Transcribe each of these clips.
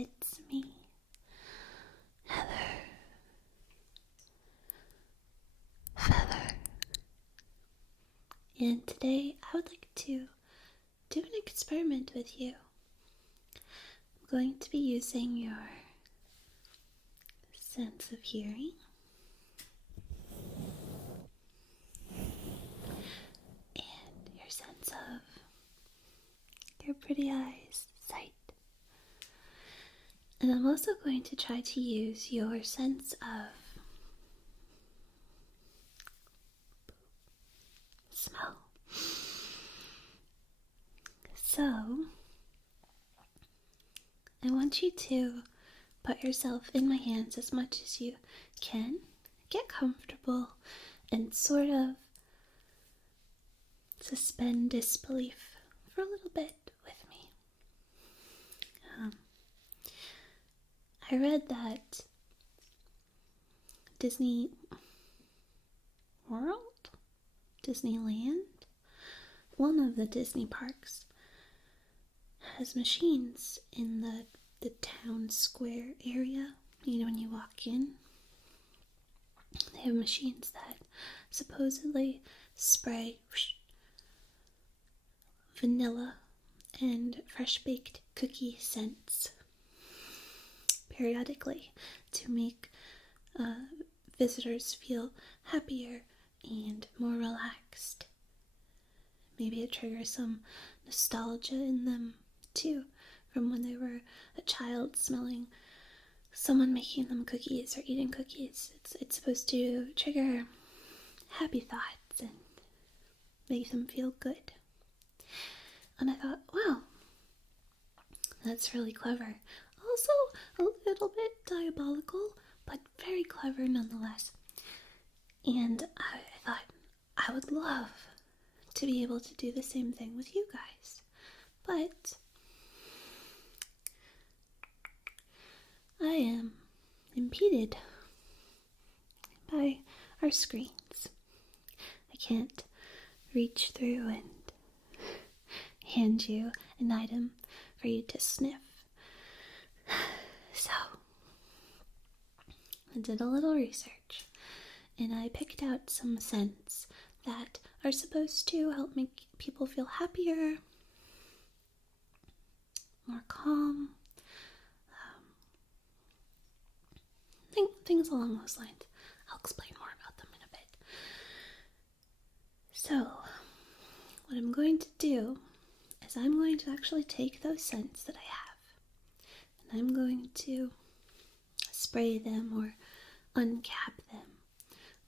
it's me, Heather Feather. And today I would like to do an experiment with you. I'm going to be using your sense of hearing and your sense of your pretty eyes, sight. And I'm also going to try to use your sense of smell. So, I want you to put yourself in my hands as much as you can. Get comfortable and sort of suspend disbelief for a little bit with me. I read that Disney World? Disneyland? One of the Disney parks has machines in the town square area. You know, when you walk in, they have machines that supposedly spray vanilla and fresh baked cookie scents periodically to make visitors feel happier and more relaxed. Maybe it triggers some nostalgia in them too, from when they were a child smelling someone making them cookies or eating cookies. It's supposed to trigger happy thoughts and make them feel good. And I thought, wow, that's really clever. Also a little bit diabolical, but very clever nonetheless. And I thought I would love to be able to do the same thing with you guys. But I am impeded by our screens. I can't reach through and hand you an item for you to sniff. So, I did a little research and I picked out some scents that are supposed to help make people feel happier, more calm, things along those lines. I'll explain more about them in a bit. So, what I'm going to do is I'm going to actually take those scents that I have and I'm going to spray them or uncap them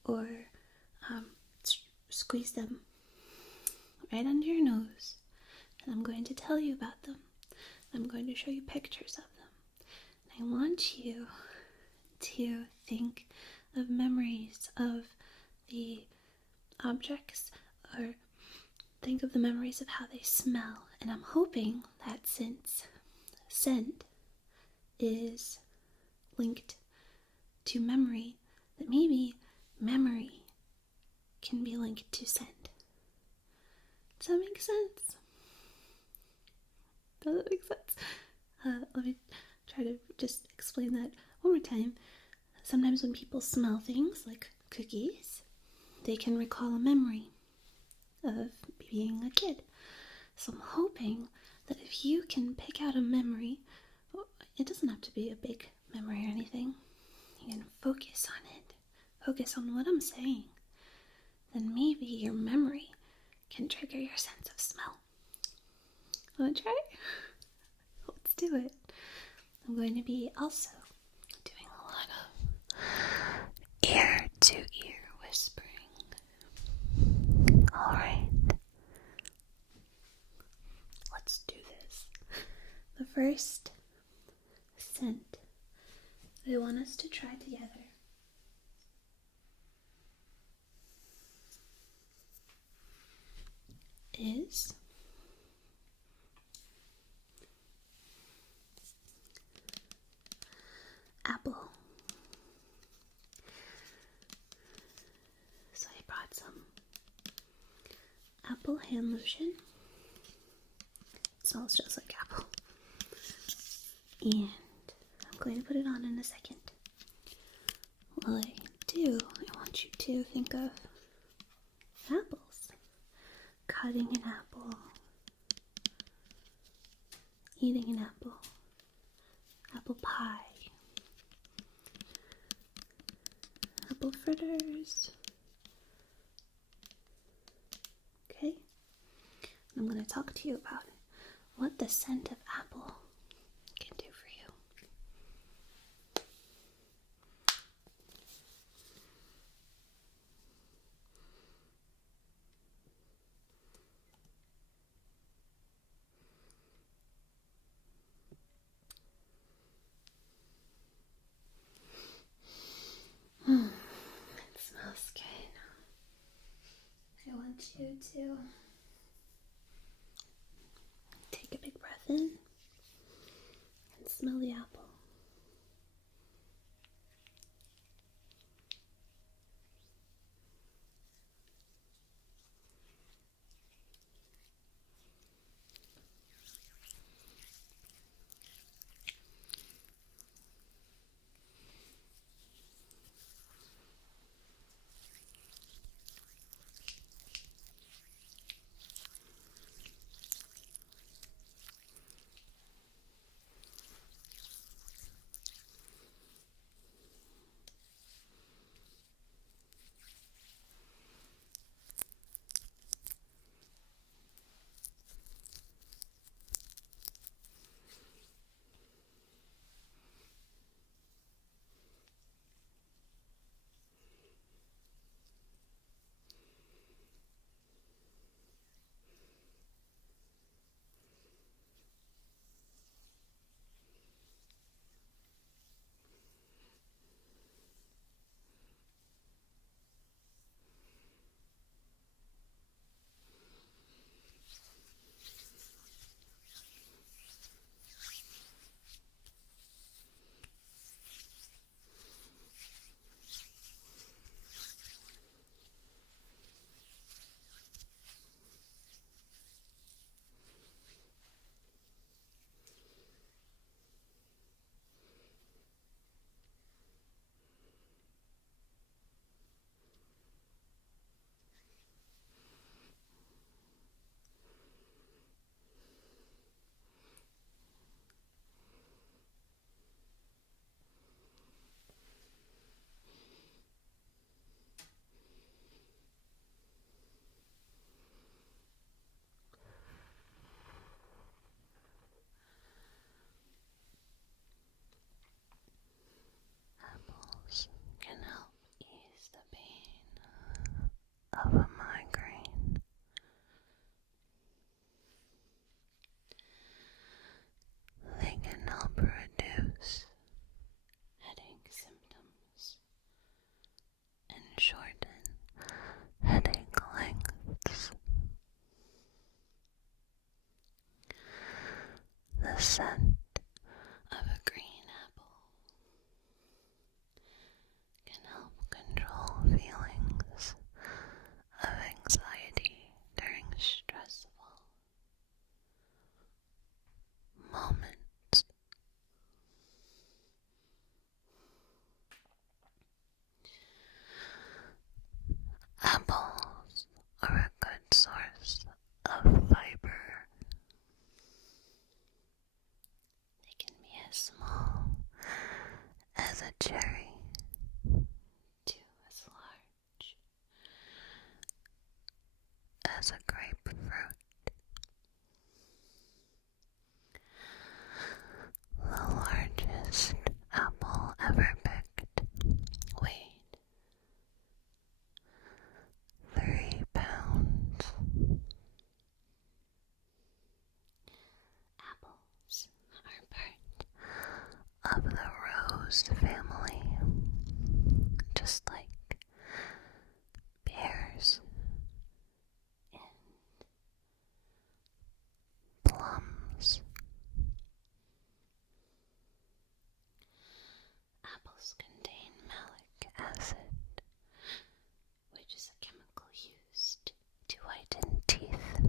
or squeeze them right under your nose, and I'm going to tell you about them. I'm going to show you pictures of them. And I want you to think of memories of the objects, or think of the memories of how they smell. And I'm hoping that since scent is linked to memory, that maybe memory can be linked to scent. Does that make sense? Does it make sense? Let me try to just explain that one more time. Sometimes when people smell things like cookies, they can recall a memory of being a kid. So I'm hoping that if you can pick out a memory, it doesn't have to be a big memory or anything, you can focus on it, focus on what I'm saying, then maybe your memory can trigger your sense of smell. Wanna try? Let's do it. I'm going to be also doing a lot of ear-to-ear whispering. Alright. Let's do this. The first scent that I want us to try together is apple. So I brought some apple hand lotion. It smells just like apple. And going to put it on in a second. While I do, I want you to think of apples. Cutting an apple. Eating an apple. Apple pie. Apple fritters. Okay? I'm going to talk to you about what the scent of apple can do for you. It smells good. I want you to take a big breath in and smell the apple. Can help ease the pain of a migraine. They can help reduce headache symptoms and shorten headache lengths. The scent of a green apple can help control feelings of anxiety during stressful moments. Apples are a good source of fiber. They can be as small as a cherry to as large as a grapefruit. The largest apple ever picked weighed 3 pounds. Apples are part of the rose family, just like pears and plums. Apples contain malic acid, which is a chemical used to whiten teeth,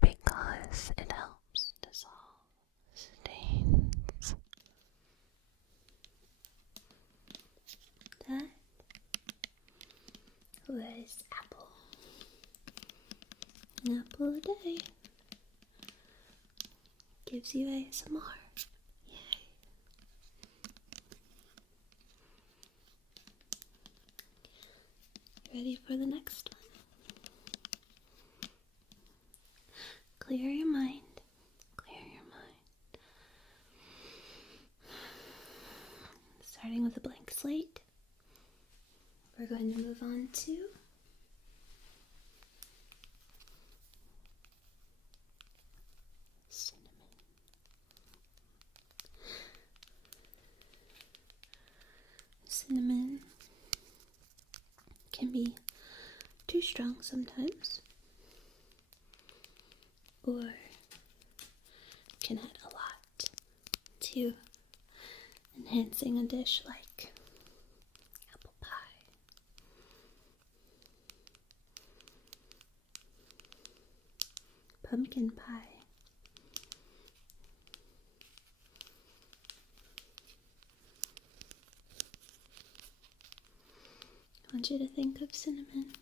because it helps dissolve stains this apple. An apple a day gives you ASMR. Yay. Ready for the next one? Clear your mind. Clear your mind. Starting with a blank slate, we're going to move on to cinnamon. Cinnamon can be too strong sometimes, or can add a lot to enhancing a dish like apple pie. Pumpkin pie. I want you to think of cinnamon.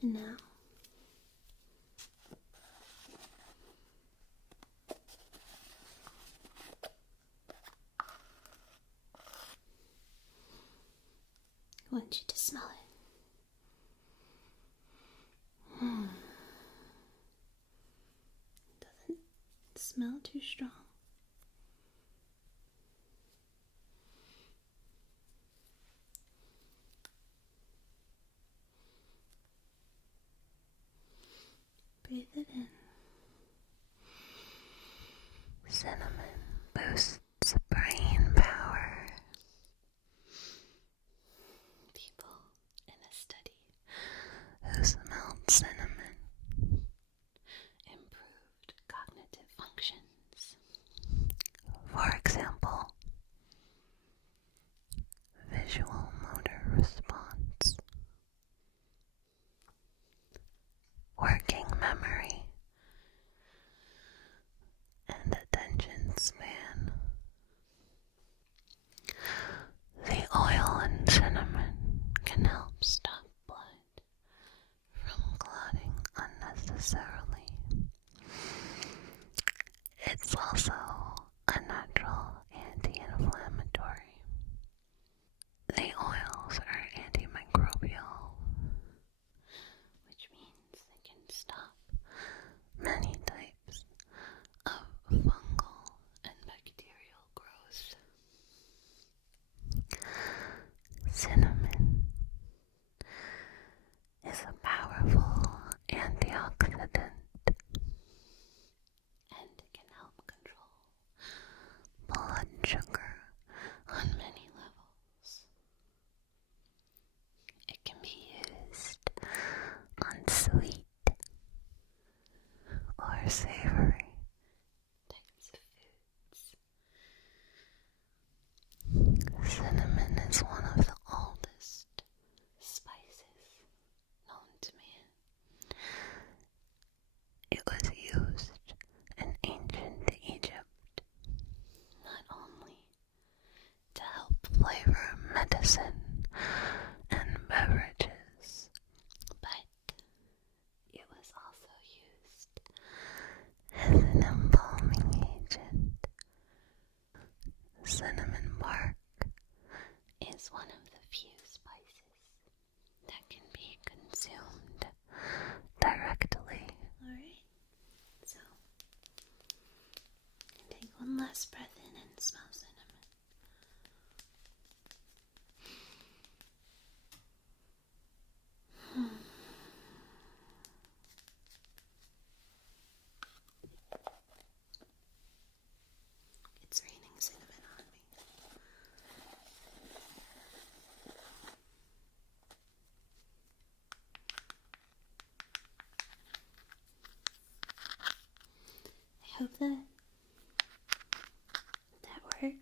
And now, I want you to smell it. Doesn't smell too strong. Breathe it in. Cinnamon boosts brain power. People in a study who smelled cinnamon improved cognitive functions. For example, visual motor response, working memory, and attention span. The oil in cinnamon can help stop blood from clotting unnecessarily. It's also a natural anti-inflammatory. The oils are antimicrobial, which means they can stop many types of fungal and bacterial growth. Cinnamon is a powerful antioxidant and can help control blood sugar on many levels. It can be used on sweet or savory types of foods. Cinnamon is one of the oldest spices known to man. It was used in ancient Egypt not only to help flavor medicine and beverages, but it was also used as an embalming agent. Cinnamon bark is one of the few spices that can be consumed directly. Alright, so take one last breath in and smell cinnamon. It's raining cinnamon on me. I hope that worked.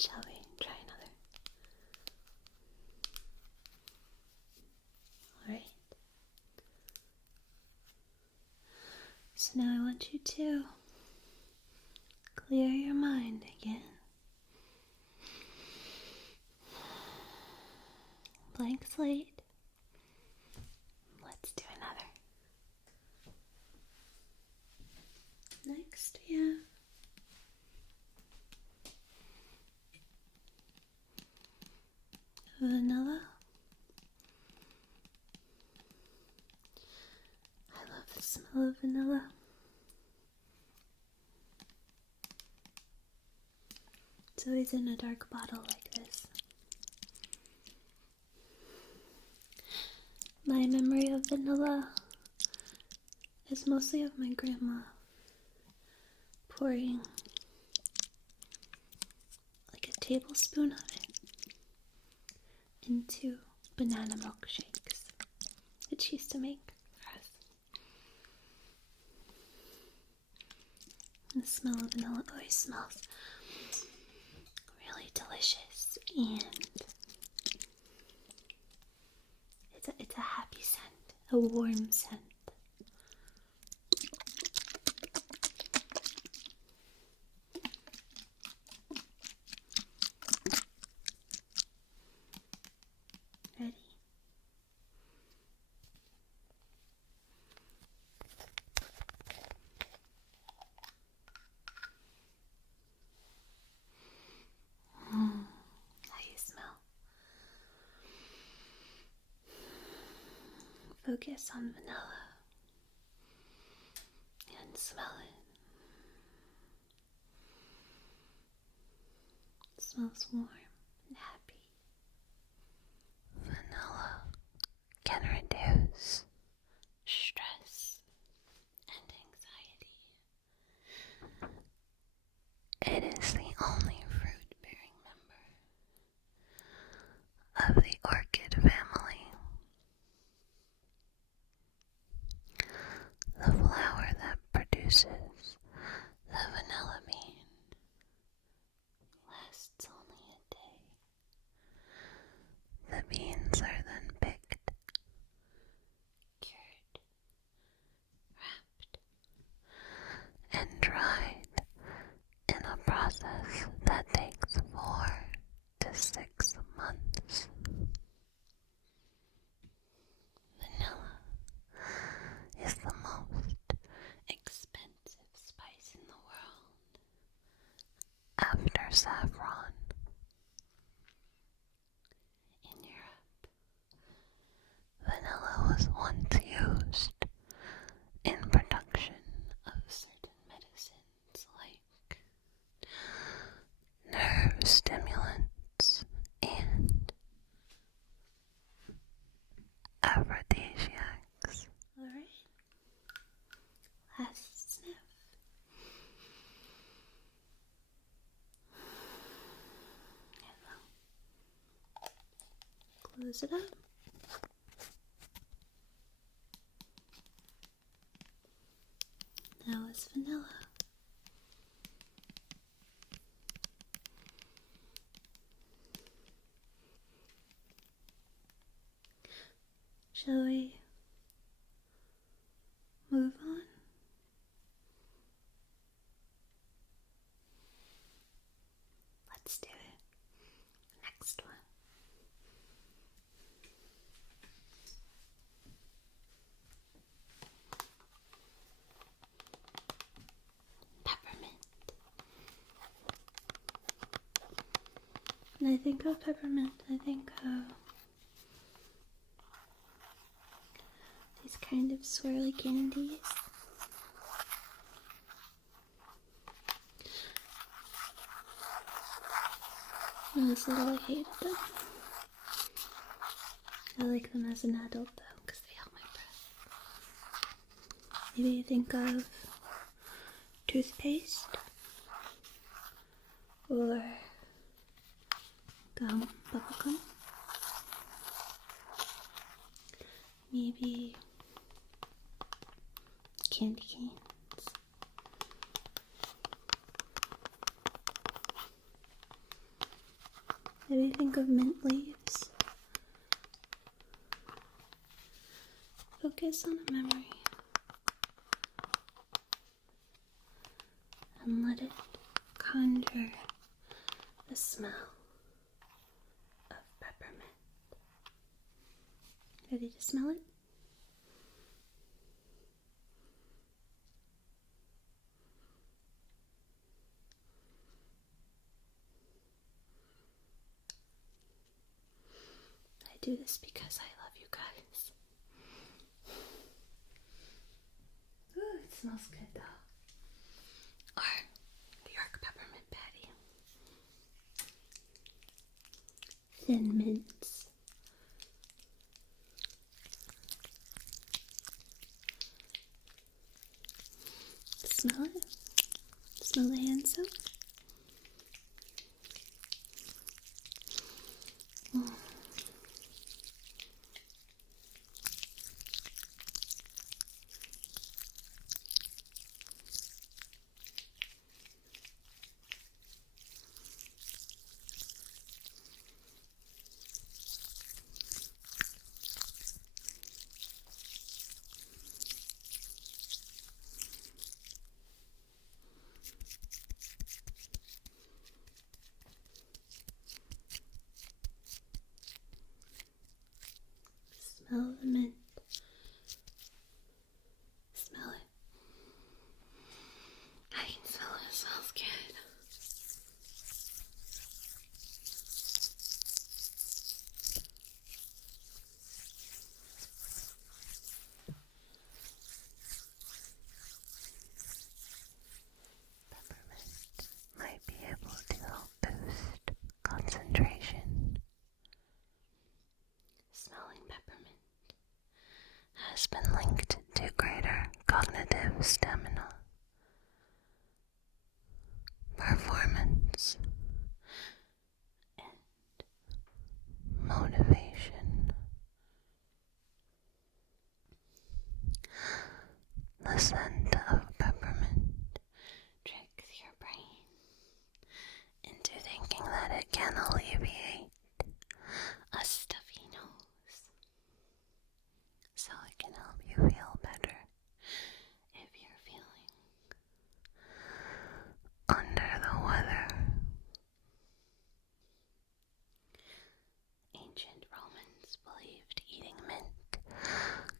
Shall we try another? Alright. So now I want you to clear your mind again. Blank slate. Let's do another. Next we have vanilla. I love the smell of vanilla. It's always in a dark bottle like this. My memory of vanilla is mostly of my grandma pouring like a tablespoon of it into banana milkshakes that she used to make for us. And the smell of vanilla always smells really delicious, and it's a happy scent, a warm scent. Ready? How you smell? Focus on vanilla and smell it. It smells warm and happy. Vanilla can reduce stress and anxiety. It is the only fruit-bearing member of the orchid family. The flower that produces the vanilla bean lasts only a day. The beans are then picked, cured, wrapped, and dried in a process that takes 4 to 6 months. Vanilla is the most expensive spice in the world after saffron. In Europe, vanilla was once used in production of certain medicines like nerve stimulants and aphrodisiacs. Alright, last sniff. Close it up. Now it's vanilla. Shall we move on? Let's do it. Next one. Peppermint. When I think of peppermint, I think of these kind of swirly candies. When I was little, I hated them. I like them as an adult though, because they help my breath. Maybe you think of toothpaste or gum, bubble gum. Maybe candy canes. Maybe think of mint leaves. Focus on a memory and let it conjure the smell of peppermint. Ready to smell it? I do this because I love you guys. Ooh, it smells good though. Or New York peppermint patty. Thin mints. Smell it? Smell the hand soap? Smell the mint. Smell it. I can smell it. It smells good. Peppermint might be able to help boost concentration. Smelling peppermint Has been linked to greater cognitive stamina, performance, and motivation. The scent of peppermint tricks your brain into thinking that it can alleviate a stuffy nose. so it can help you feel better If you're feeling under the weather. ancient Romans believed Eating mint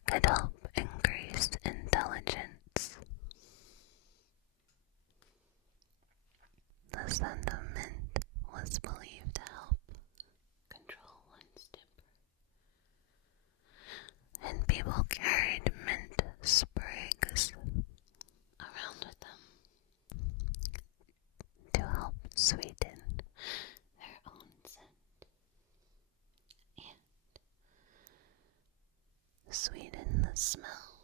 could help increase intelligence. The scent of mint was believed to help control one's temper. and people carried mint sprigs Around with them to help sweeten their own scent and sweeten the smell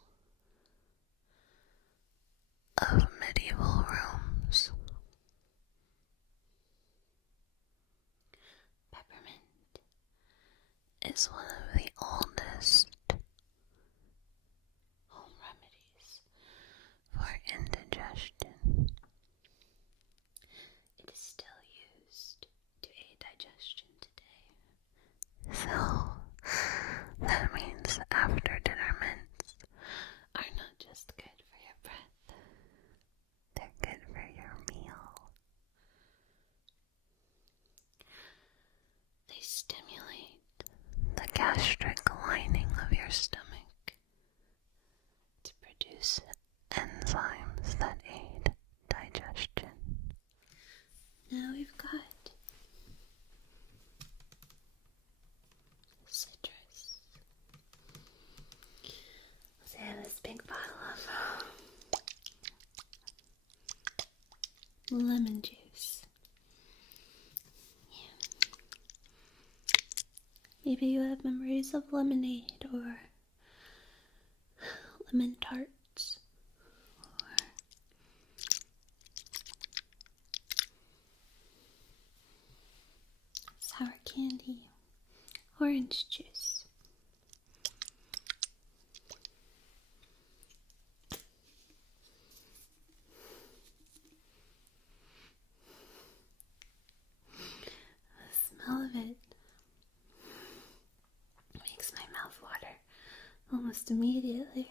of medieval rooms. peppermint Is one of the oldest home remedies. for indigestion. It is still used to aid digestion today. So that means after dinner mints, Are not just good for your breath, they're good for your meal. they stimulate The gastric lining of your stomach to produce enzymes that aid digestion. Now we've got citrus. Let's add this big bottle of lemon juice. Yeah. Maybe you have memories of lemonade or lemon tarts or sour candy, orange juice. The smell of it makes my mouth water almost immediately.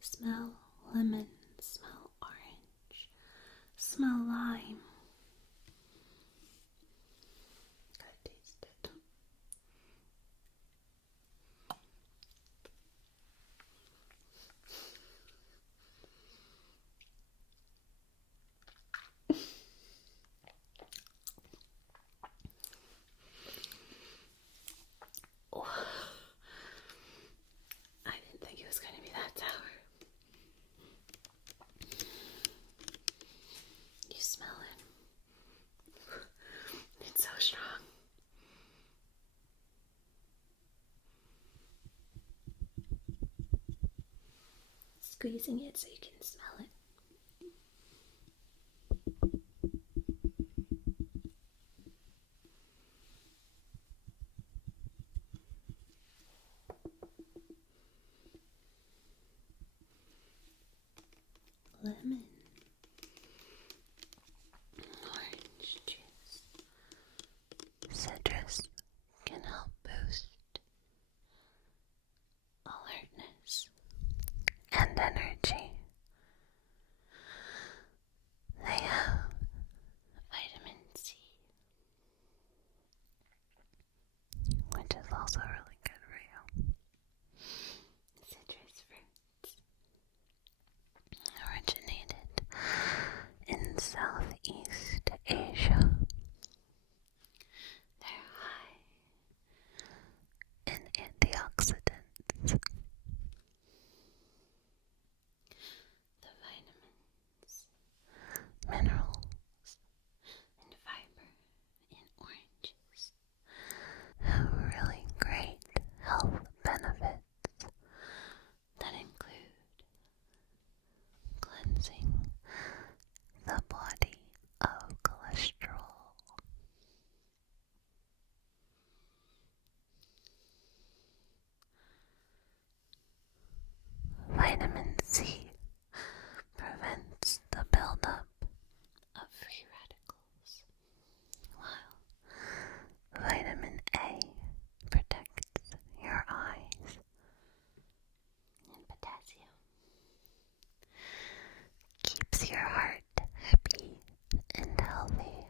Smell lemon, smell orange, smell lime. Gotta taste it. Oh, I didn't think it was going to be that sour. You smell it. It's so strong. Squeezing it so you can smell it. Lemon. Orange juice. Citrus can help boost alertness and energy. They have vitamin C, which is also really good for you. Citrus fruits. Originated in Southeast Asia. They're high In antioxidants, the vitamins minerals and fiber in oranges. have really great health benefits That include cleansing the body of cholesterol, vitamin C prevents the buildup of free radicals, while vitamin A protects your eyes. and potassium. Keeps your heart happy and healthy.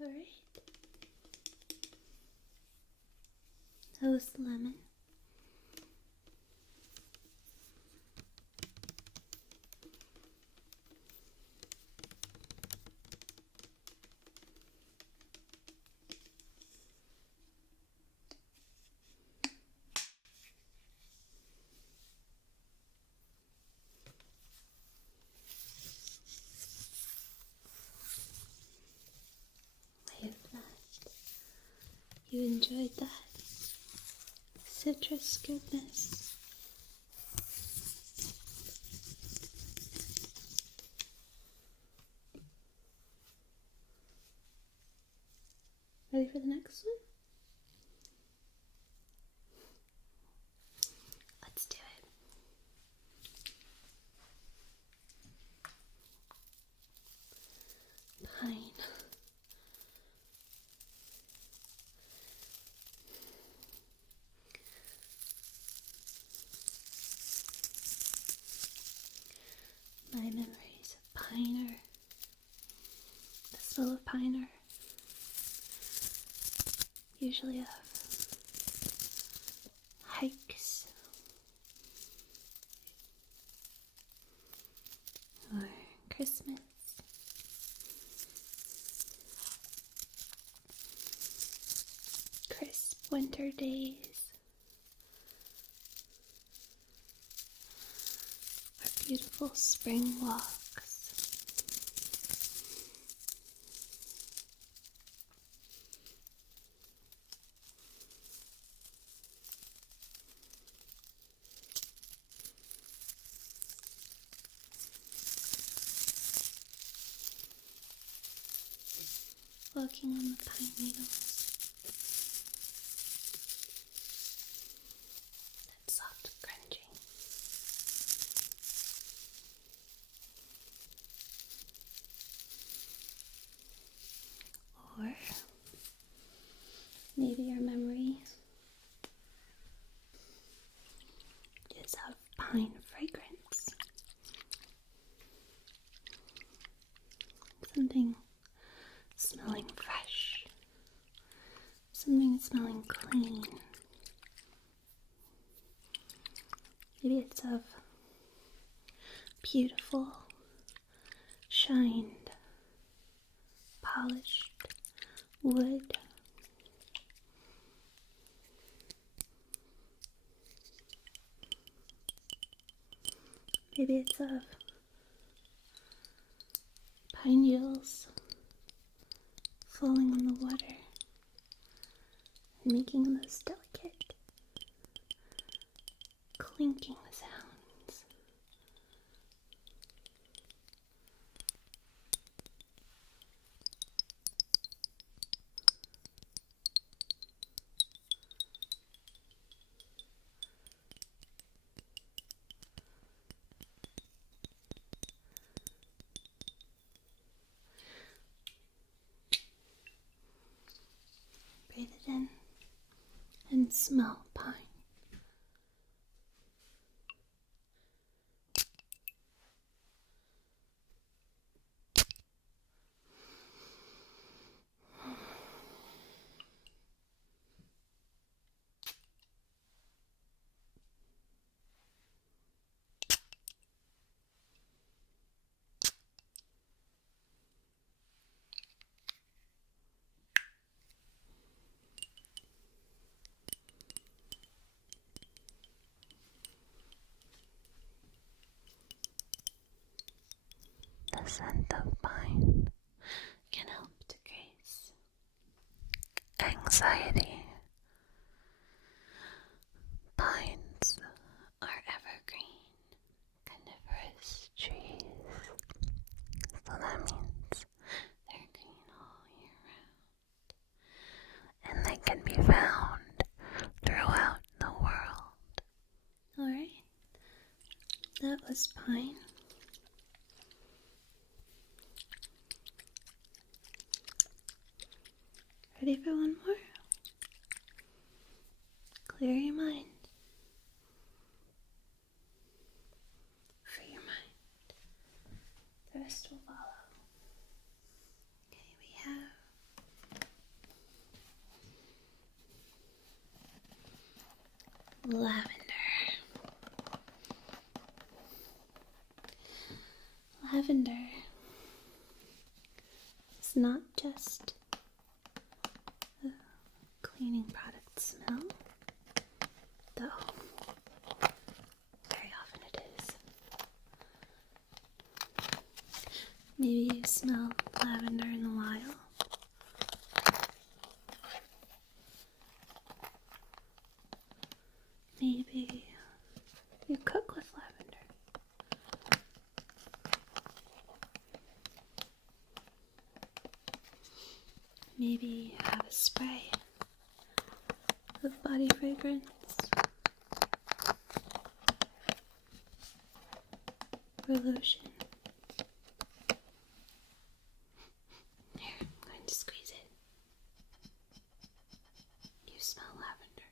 Alright. That was the lemon. I have that. You enjoyed that citrus goodness. Ready for the next one? Let's do it. Pine. My memories of pine are, the smell of pine are usually of hikes or Christmas. Crisp winter days or beautiful spring walks. Walking on the pine needles. That soft crunching. Or maybe your memory is of pine fragrance. Maybe it's of beautiful, shined, polished wood. Maybe it's of pine needles falling on the water and making those delicate clinking sounds. Breathe it in and smell pine. The scent of pine Can help decrease anxiety. Pines are evergreen, coniferous trees, so that means they're green all year round, and they can be found throughout the world. Alright, that was pine. Ready for one more? Clear your mind. Free your mind. The rest will follow. Okay, we have lavender. Lavender is not just a cleaning product smell, though very often it is. Maybe you smell lavender in the wild. Maybe you cook with lavender. Maybe you have a spray of body fragrance or lotion. Here, I'm going to squeeze it. You smell lavender.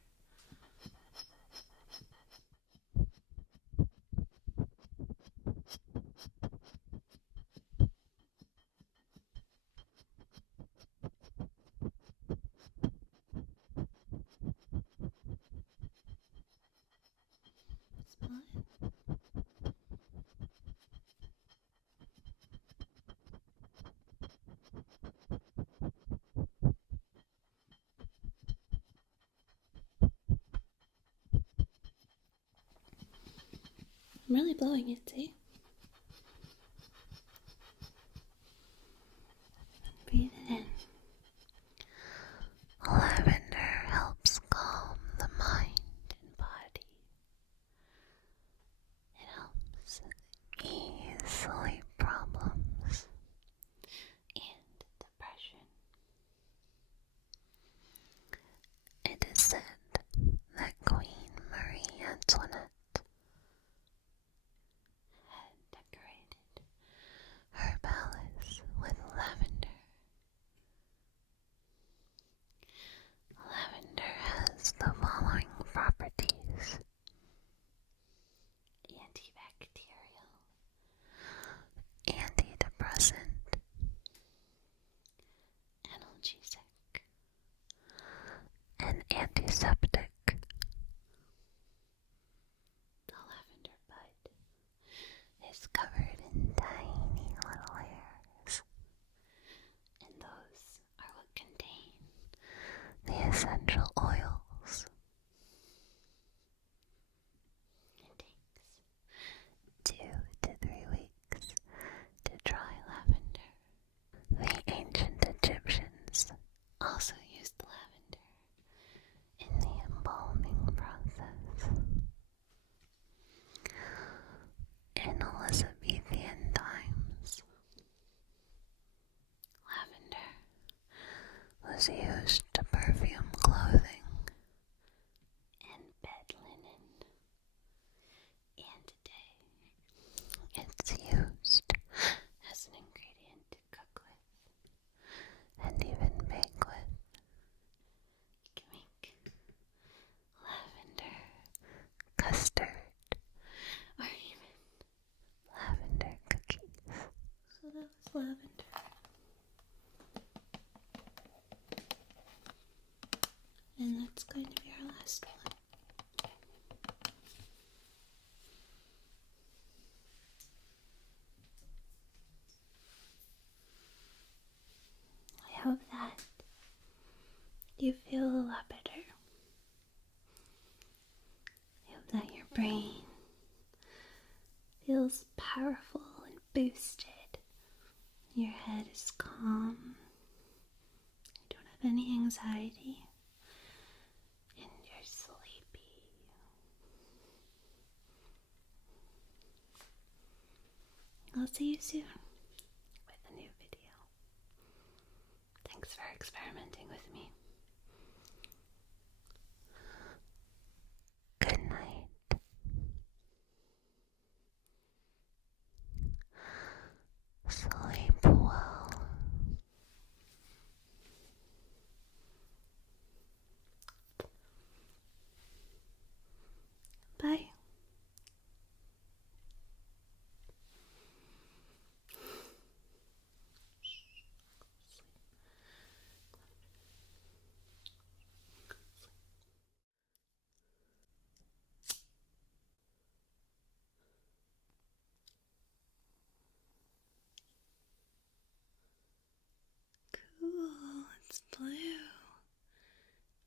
Smell it. I'm really blowing it, see? Breathe it in. Lavender helps calm the mind and body. It helps ease sleep problems and depression. It is said that Queen Marie Antoinette lavender. And that's going to be our last one. I hope that you feel a lot better. I hope that your brain feels powerful and boosted. Your head is calm. You don't have any anxiety. And you're sleepy. I'll see you soon with a new video. Thanks for experimenting with me. Good night. Sleep well. Bye. Cool, it's blue.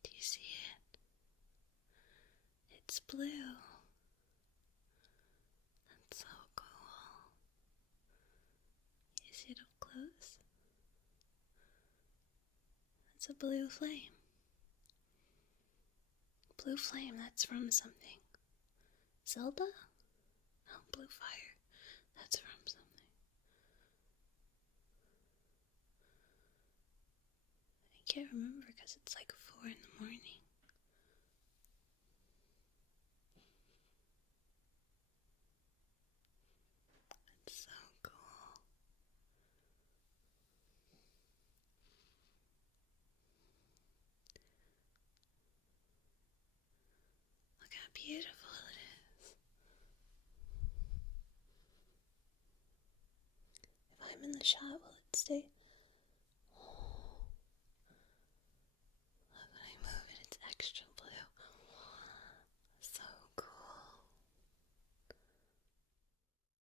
Do you see it? It's blue. That's so cool. You see it up close? It's a blue flame. Blue flame, that's from something. Zelda? No, blue fire. That's from something. I can't remember because it's like 4 in the morning. It's so cool. Look how beautiful it is. If I'm in the shot, will it stay